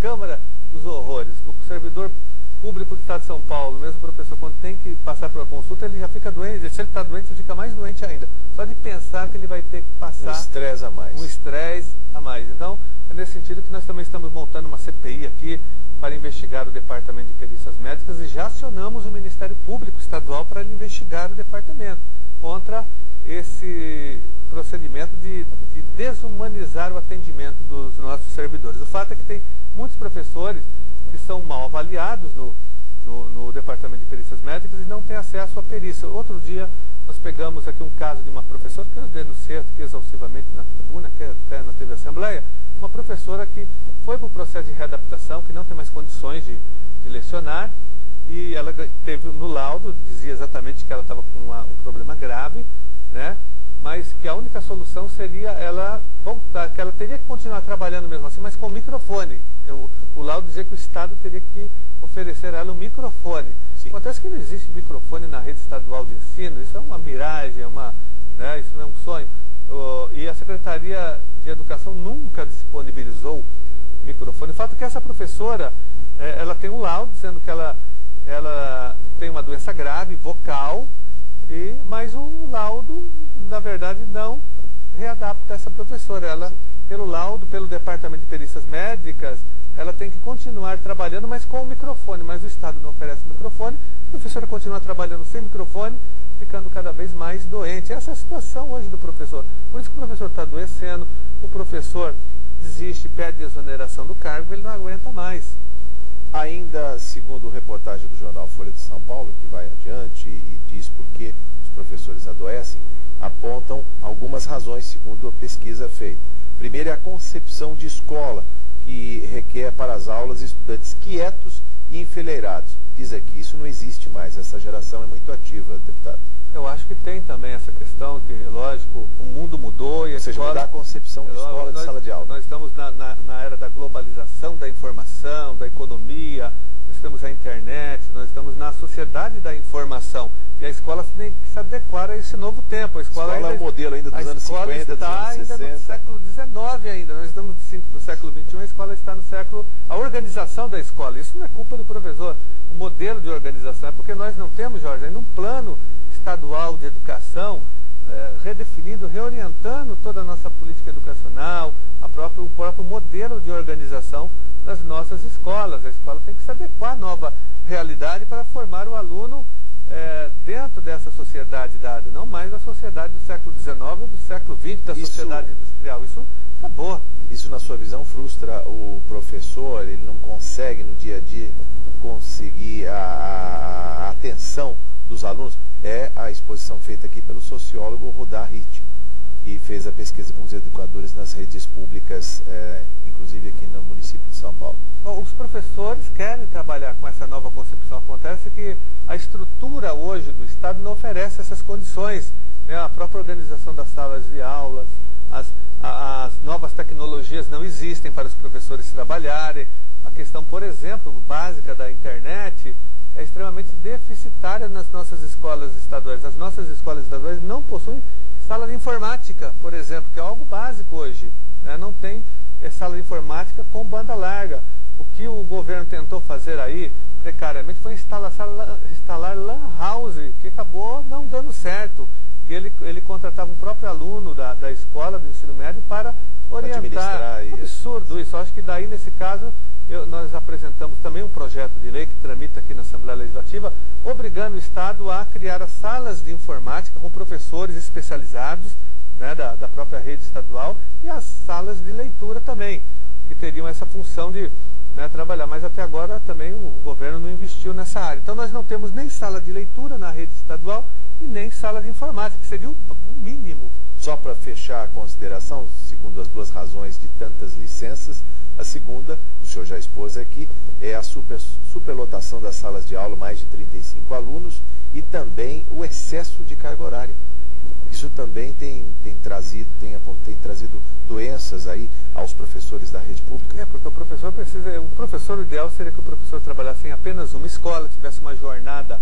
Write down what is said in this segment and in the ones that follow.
câmara dos horrores. O servidor público do Estado de São Paulo, mesmo o professor, quando tem que passar por uma consulta, ele já fica doente. Se ele está doente, ele fica mais doente ainda. Só de pensar que ele vai ter que passar... Um estresse a mais. Um estresse a mais. Então, é nesse sentido que nós também estamos montando uma CPI aqui para investigar o Departamento de Perícias Médicas e já acionamos o Ministério Público Estadual para investigar o departamento contra esse procedimento de desumanizar o atendimento dos nossos servidores. O fato é que tem muitos professores que são mal avaliados no Departamento de Perícias Médicas e não têm acesso à perícia. Outro dia nós pegamos aqui um caso de uma professora que eu denunciei aqui exaustivamente na tribuna, que até na TV Assembleia, uma professora que foi para o processo de readaptação, que não tem mais condições de lecionar, e ela teve no laudo, dizia exatamente que ela estava com um problema grave, né? Mas que a única solução seria ela voltar, que ela teria que continuar trabalhando mesmo assim, mas com microfone. O laudo dizia que o Estado teria que oferecer a ela um microfone. Sim. Acontece que não existe microfone na rede estadual de ensino, isso é uma miragem, né, isso não é um sonho. E a Secretaria de Educação nunca disponibilizou microfone. O fato é que essa professora, ela tem um laudo dizendo que ela tem uma doença grave, vocal, mas o laudo, na verdade, não readapta essa professora. Ela, pelo laudo, pelo Departamento de Perícias Médicas, ela tem que continuar trabalhando, mas com o microfone. Mas o Estado não oferece microfone, a professora continua trabalhando sem microfone, ficando cada vez mais doente. Essa é a situação hoje do professor. Por isso que o professor está adoecendo, o professor desiste, pede exoneração do cargo, ele não aguenta mais. Ainda, segundo reportagem do jornal Folha de São Paulo, que vai adiante e diz por que os professores adoecem, apontam algumas razões, segundo a pesquisa feita. Primeiro é a concepção de escola, que requer para as aulas estudantes quietos e enfileirados. Diz aqui, isso não existe mais, essa geração é muito ativa, deputado. Eu acho que tem também essa questão, que, lógico, o mundo mudou e a escola... mudar a concepção de escola, de sala de aula. Nós estamos na era da globalização da informação, da economia, nós estamos na internet, nós estamos na sociedade da informação. E a escola tem que se adequar a esse novo tempo. A escola ainda, é um modelo ainda dos anos 50, dos anos 60. Ainda no século XIX ainda. Nós estamos no século XXI, a escola está no século... A organização da escola, isso não é culpa do professor. O modelo de organização é porque nós não temos, Jorge, ainda um plano estadual de educação, redefinindo, reorientando toda a nossa política educacional, o próprio modelo de organização das nossas escolas. A escola tem que se adequar à nova realidade para formar o aluno dentro dessa sociedade dada, não mais da sociedade do século XIX ou do século XX, da sociedade industrial. Isso acabou. Isso, na sua visão, frustra o professor? Ele não consegue, no dia a dia, conseguir a atenção dos alunos? É a exposição feita aqui pelo sociólogo Rudá Ritt, que fez a pesquisa com os educadores nas redes públicas, inclusive aqui no município de São Paulo. Os professores querem trabalhar com essa nova concepção. Acontece que a estrutura hoje do Estado não oferece essas condições, né? A própria organização das salas de aulas, as novas tecnologias não existem para os professores trabalharem. A questão, por exemplo, básica da internet é extremamente deficitária nas nossas escolas estaduais. As nossas escolas estaduais não possuem sala de informática, por exemplo, que é algo básico hoje, né? Não tem sala de informática com banda larga. O que o governo tentou fazer aí, precariamente, foi instalar LAN house, que acabou não dando certo. E ele contratava um próprio aluno da escola, do ensino médio, para orientar. É um absurdo isso. Acho que daí, nesse caso, nós apresentamos também um projeto de lei que tramita aqui na Assembleia Legislativa, obrigando o Estado a criar as salas de informática com professores especializados, né, da própria rede estadual, e as salas de leitura também, que teriam essa função de, né, trabalhar. Mas até agora também o governo não investiu nessa área. Então nós não temos nem sala de leitura na rede estadual e nem sala de informática, que seria o mínimo. Só para fechar a consideração, segundo as duas razões de tantas licenças, a segunda, o senhor já expôs aqui, é a superlotação das salas de aula, mais de 35 alunos, e também o excesso de carga horária. Isso também tem trazido doenças aí aos professores da rede pública. Porque o professor ideal seria que o professor trabalhasse em apenas uma escola, tivesse uma jornada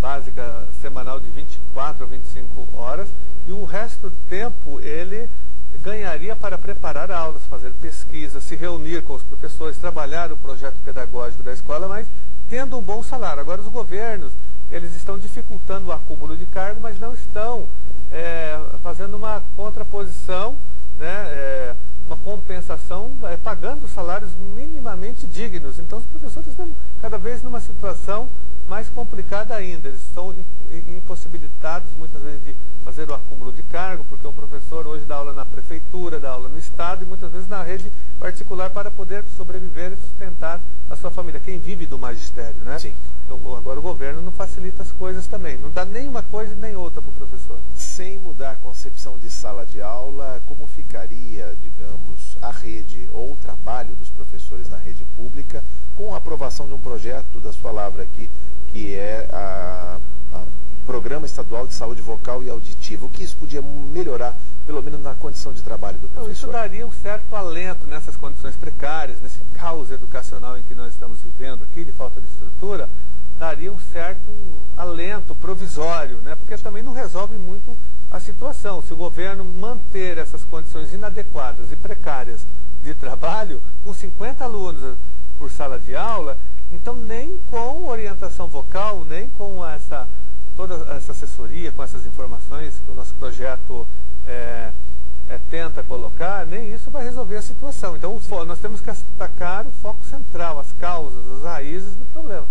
básica semanal de 24 a 25 horas, e o resto do tempo ele ganharia para preparar aulas, fazer pesquisa, se reunir com os professores, trabalhar o projeto pedagógico da escola, mas tendo um bom salário. Agora, os governos, eles estão dificultando o acúmulo de cargo, mas não estão fazendo uma contraposição, né, uma compensação, pagando salários minimamente dignos. Então, os professores estão cada vez numa situação mais complicada ainda. Eles estão impossibilitados, muitas vezes, de fazer o acúmulo de cargo, porque o professor hoje dá aula na prefeitura, dá aula no estado e muitas vezes na rede particular para poder sobreviver e sustentar a sua família. Quem vive do magistério, né? Sim. Então, agora o governo não facilita as coisas também. Não dá nem uma coisa nem outra para o professor. Sem mudar a concepção de sala de aula, como ficaria, digamos, a rede ou o trabalho dos professores na rede pública com a aprovação de um projeto da sua palavra aqui, que é Programa Estadual de Saúde Vocal e Auditiva? O que isso podia melhorar, pelo menos na condição de trabalho do professor? Isso daria um certo alento nessas condições precárias, nesse caos educacional em que nós estamos vivendo aqui, de falta de estrutura, daria um certo alento provisório, né? Porque também não resolve muito a situação. Se o governo manter essas condições inadequadas e precárias de trabalho, com 50 alunos por sala de aula, então nem com orientação vocal, nem com toda essa assessoria, com essas informações que o nosso projeto tenta colocar, nem isso vai resolver a situação. Então nós temos que atacar o foco central, as causas, as raízes do problema,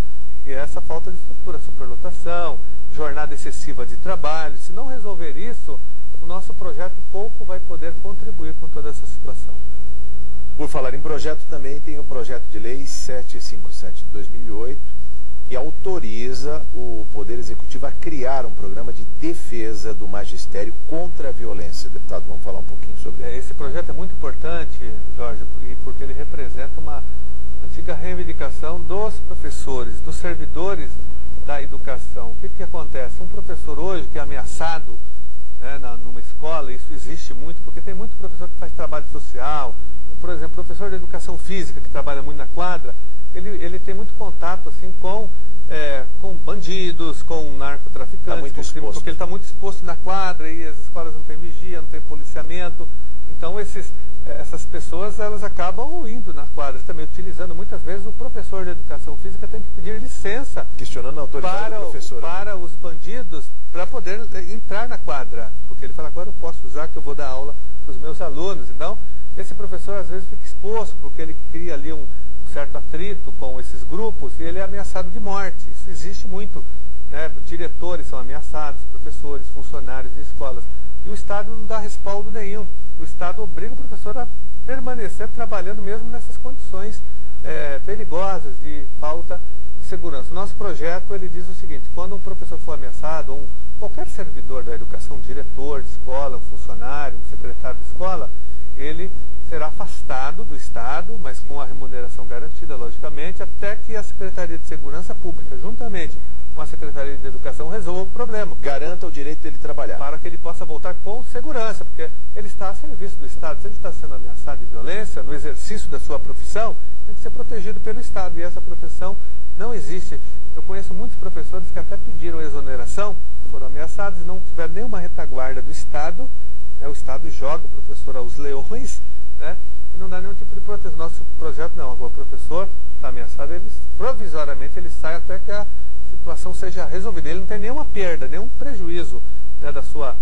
que é essa falta de estrutura, superlotação, jornada excessiva de trabalho. Se não resolver isso, o nosso projeto pouco vai poder contribuir com toda essa situação. Por falar em projeto, também tem o projeto de lei 757 de 2008, que autoriza o Poder Executivo a criar um programa de defesa do magistério contra a violência. Deputado, vamos falar um pouquinho sobre isso. Esse projeto é muito importante, Jorge, porque ele representa uma antiga reivindicação dos professores, dos servidores da educação. O que acontece? Um professor hoje que é ameaçado, né, numa escola, isso existe muito, porque tem muito professor que faz trabalho social. Por exemplo, professor de educação física, que trabalha muito na quadra, ele tem muito contato assim, com bandidos, com narcotraficantes, porque ele está muito exposto na quadra e as escolas não têm vigia, não tem policiamento. Então essas pessoas, elas acabam indo na quadra também, utilizando muitas vezes. O professor de educação física tem que pedir licença, questionando a autoridade do professor, para os bandidos, para poder entrar na quadra, porque ele fala, agora eu posso usar, que eu vou dar aula para os meus alunos. Então esse professor às vezes fica exposto, porque ele cria ali um certo atrito com esses grupos e ele é ameaçado de morte. Isso existe muito, né? Diretores são ameaçados, professores, funcionários de escolas, e o Estado não dá respaldo nenhum. O Estado obriga o professor a permanecer trabalhando mesmo nessas condições perigosas de falta de segurança. O nosso projeto, ele diz o seguinte: quando um professor for ameaçado, ou qualquer servidor da educação, um diretor de escola, um funcionário, um secretário de escola, ele será afastado do Estado, mas com a remuneração garantida, logicamente, até que a Secretaria de Segurança Pública, juntamente com a Secretaria de Educação, resolva o problema. Garanta o direito dele trabalhar. Para que ele possa voltar com segurança, porque ele está a serviço do Estado. Se ele está sendo ameaçado de violência no exercício da sua profissão, tem que ser protegido pelo Estado, e essa proteção não existe. Eu conheço muitos professores que até pediram exoneração, foram ameaçados, não tiveram nenhuma retaguarda do Estado, né? O Estado joga o professor aos leões, né? E não dá nenhum tipo de proteção. Nosso projeto não, agora o professor está ameaçado, provisoriamente ele sai até que a situação seja resolvida. Ele não tem nenhuma perda, nenhum prejuízo, né, da sua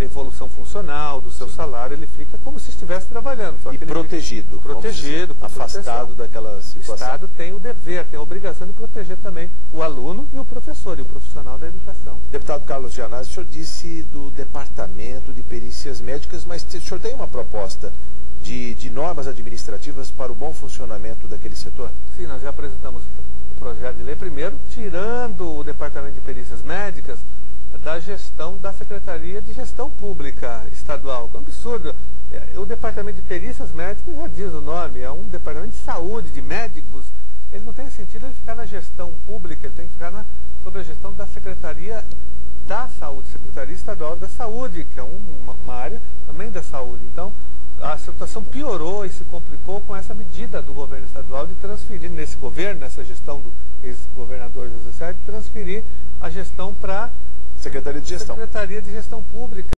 evolução funcional, do seu salário. Ele fica como se estivesse trabalhando. Só que ele protegido. Protegido, com afastado daquela situação. O Estado tem o dever, tem a obrigação de proteger também o aluno e o professor, e o profissional da educação. Deputado Carlos Gianazzi, o senhor disse do Departamento de Perícias Médicas, mas o senhor tem uma proposta de normas administrativas para o bom funcionamento daquele setor? Sim, nós já apresentamos o projeto de lei, primeiro tirando o Departamento de Perícias Médicas da gestão da Secretaria de Gestão Pública Estadual. É um absurdo. O Departamento de Perícias Médicas, já diz o nome, é um departamento de saúde, de médicos. Ele não tem sentido ele ficar na gestão pública, ele tem que ficar sob a gestão da Secretaria da Saúde, Secretaria Estadual da Saúde, que é uma área também da saúde. Então, a situação piorou e se complicou com essa medida do governo estadual de transferir, nesse governo, nessa gestão do ex-governador José Serra, de transferir a gestão para a Secretaria de Gestão Pública.